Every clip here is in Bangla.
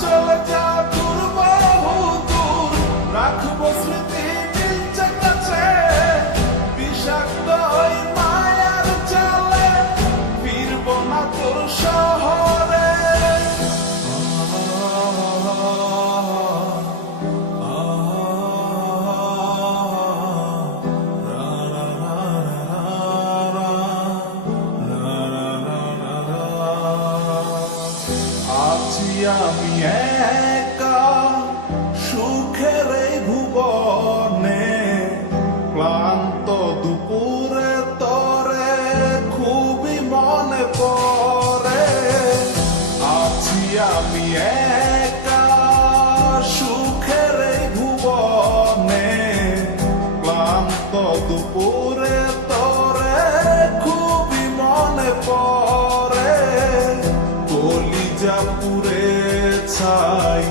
চলে যা দূর বহু দূর, রাখবো স্মৃতি নীলচে কাছে, বিষাক্ত ওই মায়ার জালে ফিরবো না তোর শহরে। আছি আমি একা সুখের এই ভুবনে, ক্লান্ত দুপুরে তরে খুবই মনে পড়ে। আছি আমি একা সুখের এই ভুবনে, ক্লান্ত দুপুরে তরে খুবই মনে পড়ে। কলিজা পুড়ে ছাই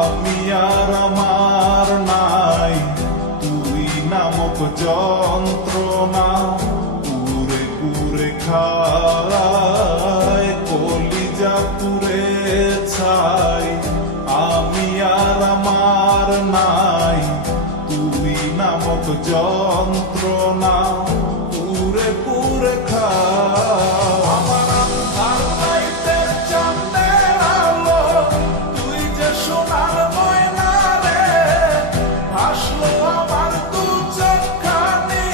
আমি আর আমার নাই, তুই নামক যন্ত্রণা পুরে পুরে খায়। কলিজা পুড়ে ছাই আমি আর আমার নাই, তুই নামক যন্ত্রণা পুরে পুরে খায়। আমার আন্ধার রাইতের চাঁদের আলো, তুই যে সোনার ময়না রে, ভাসলো আমার দু চোখখানি,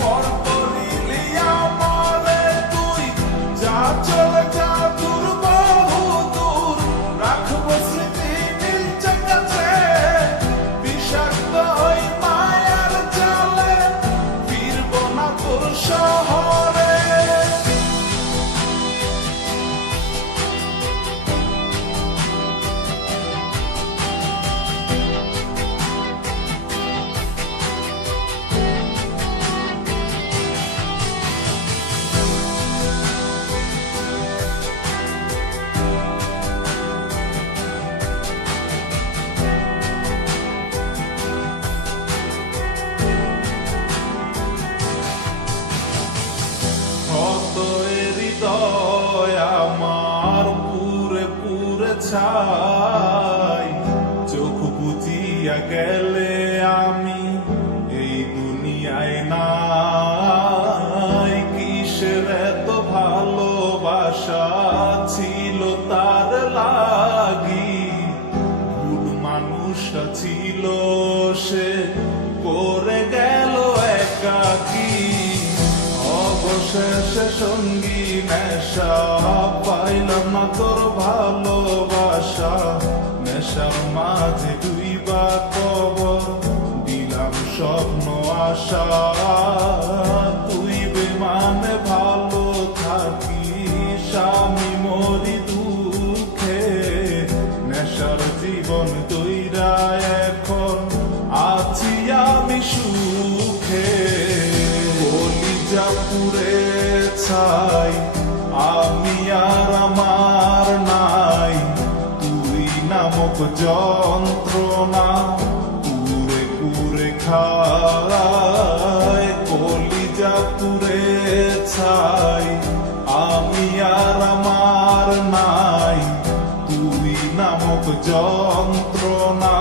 পর করিলি আমারে তুই। যা চলে যা দূর বহু দূর, রাখবো স্মৃতি নীলচে কাছে, বিষাক্ত ওই মায়ার জালে ফিরবো না তোর শহরে। হৃদয় আমার পুরে পুরে ছাই, চোখ বুঝিয়া গেলে আমি এই দুনিয়ায় নাই। কিসের এত ভালোবাসা ছিল তার লাগি, ভুল মানুষটা ছিল সে, করে গেল একাকী। অবশেষে সঙ্গী নেশা, পাইলাম না তোর ভালোবাসা, নেশার মাঝে ডুইবা কবর দিলাম স্বপ্ন আশা। তুই বেমানে ভালো থাকিস আমি মরি দুঃখে, নেশার জীবন তৈরা এখন আছি আমি সুখে। কলিজা পুড়ে ছাই আমি আর আমার নাই, তুই নামক যন্ত্রণা পুরে পুরে খায়। কলিজা পুড়ে ছাই আমি আর আমার নাই, তুই নামক যন্ত্রণা